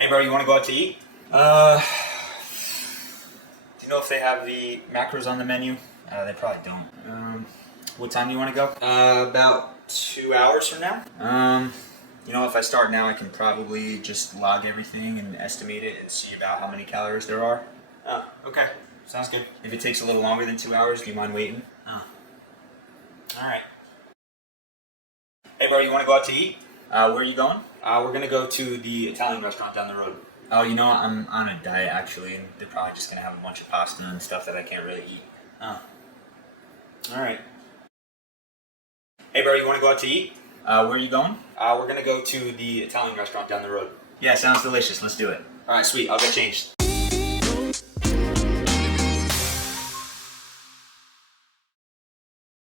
Hey bro, you want to go out to eat? Do you know if they have the macros on the menu? They probably don't. What time do you want to go? About 2 hours from now. If I start now, I can probably just log everything and estimate it and see about how many calories there are. Oh, okay. Sounds good. If it takes a little longer than 2 hours, do you mind waiting? Oh. Alright. Hey bro, you want to go out to eat? Where are you going? We're gonna go to the Italian restaurant down the road. Oh, I'm on a diet actually, and they're probably just gonna have a bunch of pasta and stuff that I can't really eat. Oh. Alright. Hey bro, you wanna go out to eat? Where are you going? We're gonna go to the Italian restaurant down the road. Yeah, sounds delicious. Let's do it. Alright, sweet. I'll get changed.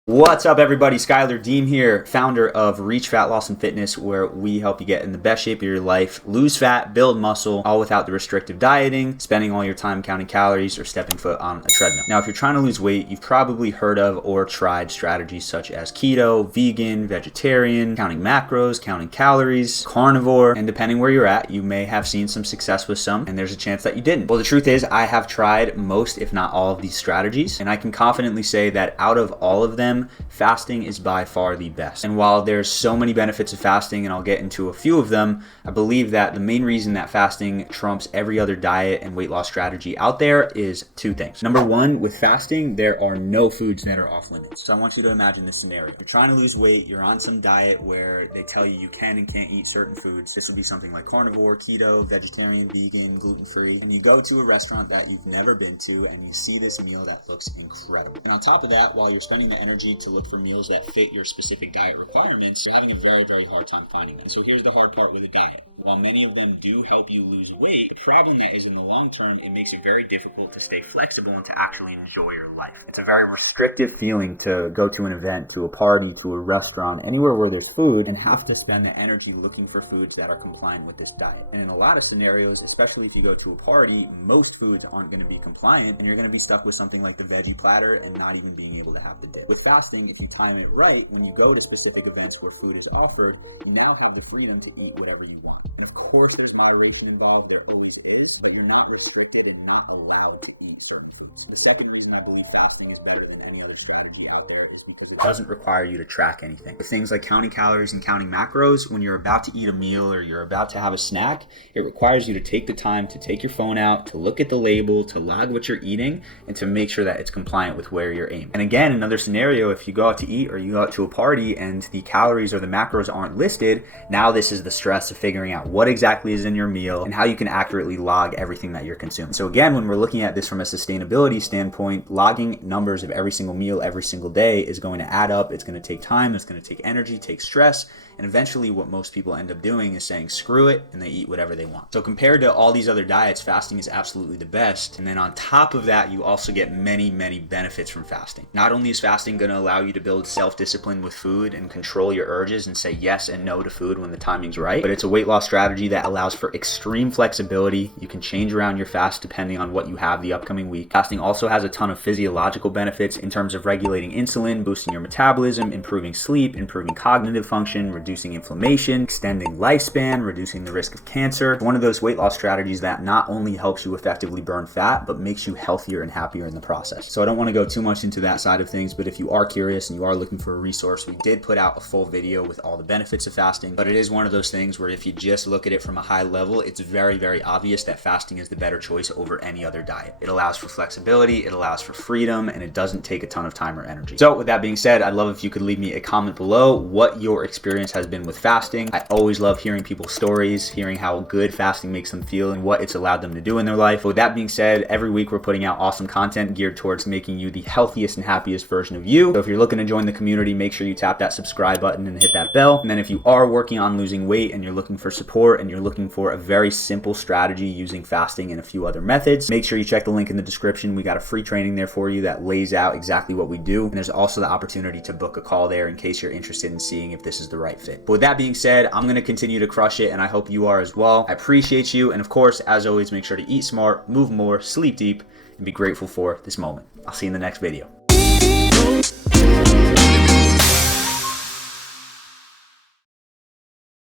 What's up everybody, Schuyler Diehm here, founder of Reach Fat Loss and Fitness, where we help you get in the best shape of your life, lose fat, build muscle, all without the restrictive dieting, spending all your time counting calories, or stepping foot on a treadmill. Now, if you're trying to lose weight, you've probably heard of or tried strategies such as keto, vegan, vegetarian, counting macros, counting calories, carnivore, and depending where you're at, you may have seen some success with some, and there's a chance that you didn't. Well, the truth is, I have tried most, if not all of these strategies, and I can confidently say that out of all of them, fasting is by far the best. And while there's so many benefits of fasting, and I'll get into a few of them, I believe that the main reason that fasting trumps every other diet and weight loss strategy out there is two things. Number one, with fasting, there are no foods that are off limits. So I want you to imagine this scenario. You're trying to lose weight, you're on some diet where they tell you you can and can't eat certain foods. This would be something like carnivore, keto, vegetarian, vegan, gluten-free. And you go to a restaurant that you've never been to and you see this meal that looks incredible. And on top of that, while you're spending the energy to look for meals that fit your specific diet requirements, you're having a very, very hard time finding them. So here's the hard part with a diet. While many of them do help you lose weight, the problem that is in the long term, it makes it very difficult to stay flexible and to actually enjoy your life. It's a very restrictive feeling to go to an event, to a party, to a restaurant, anywhere where there's food, and have to spend the energy looking for foods that are compliant with this diet. And in a lot of scenarios, especially if you go to a party, most foods aren't going to be compliant, and you're going to be stuck with something like the veggie platter and not even being able to have the dip. With fasting, if you time it right, when you go to specific events where food is offered, you now have the freedom to eat whatever you want. Of course, there's moderation involved, there always is, but you're not restricted and not allowed to eat certain foods. The second reason I believe fasting is better than any other strategy out there is because it doesn't require you to track anything. With things like counting calories and counting macros, when you're about to eat a meal or you're about to have a snack, it requires you to take the time to take your phone out, to look at the label, to log what you're eating, and to make sure that it's compliant with where you're aiming. And again, another scenario, if you go out to eat or you go out to a party and the calories or the macros aren't listed, now this is the stress of figuring out what exactly is in your meal and how you can accurately log everything that you're consuming. So again, when we're looking at this from a sustainability standpoint, logging numbers of every single meal every single day is going to add up. It's going to take time, it's going to take energy, take stress, and eventually what most people end up doing is saying screw it and they eat whatever they want. So compared to all these other diets, fasting is absolutely the best. And then on top of that, you also get many, many benefits from fasting. Not only is fasting going to allow you to build self-discipline with food and control your urges and say yes and no to food when the timing's right, but it's a weight loss strategy that allows for extreme flexibility. You can change around your fast depending on what you have the upcoming week. Fasting also has a ton of physiological benefits in terms of regulating insulin, boosting your metabolism, improving sleep, improving cognitive function, reducing inflammation, extending lifespan, reducing the risk of cancer. It's one of those weight loss strategies that not only helps you effectively burn fat, but makes you healthier and happier in the process. So I don't want to go too much into that side of things, but if you are curious and you are looking for a resource, we did put out a full video with all the benefits of fasting, but it is one of those things where if you just look at it from a high level, it's very, very obvious that fasting is the better choice over any other diet. It allows for flexibility, it allows for freedom, and it doesn't take a ton of time or energy. So with that being said, I'd love if you could leave me a comment below what your experience has been with fasting. I always love hearing people's stories, hearing how good fasting makes them feel and what it's allowed them to do in their life. But with that being said, every week we're putting out awesome content geared towards making you the healthiest and happiest version of you. So if you're looking to join the community, make sure you tap that subscribe button and hit that bell. And then if you are working on losing weight and you're looking for support and you're looking for a very simple strategy using fasting and a few other methods, make sure you check the link in the description. We got a free training there for you that lays out exactly what we do. And there's also the opportunity to book a call there in case you're interested in seeing if this is the right fit. But with that being said, I'm going to continue to crush it and I hope you are as well. I appreciate you. And of course, as always, make sure to eat smart, move more, sleep deep, and be grateful for this moment. I'll see you in the next video.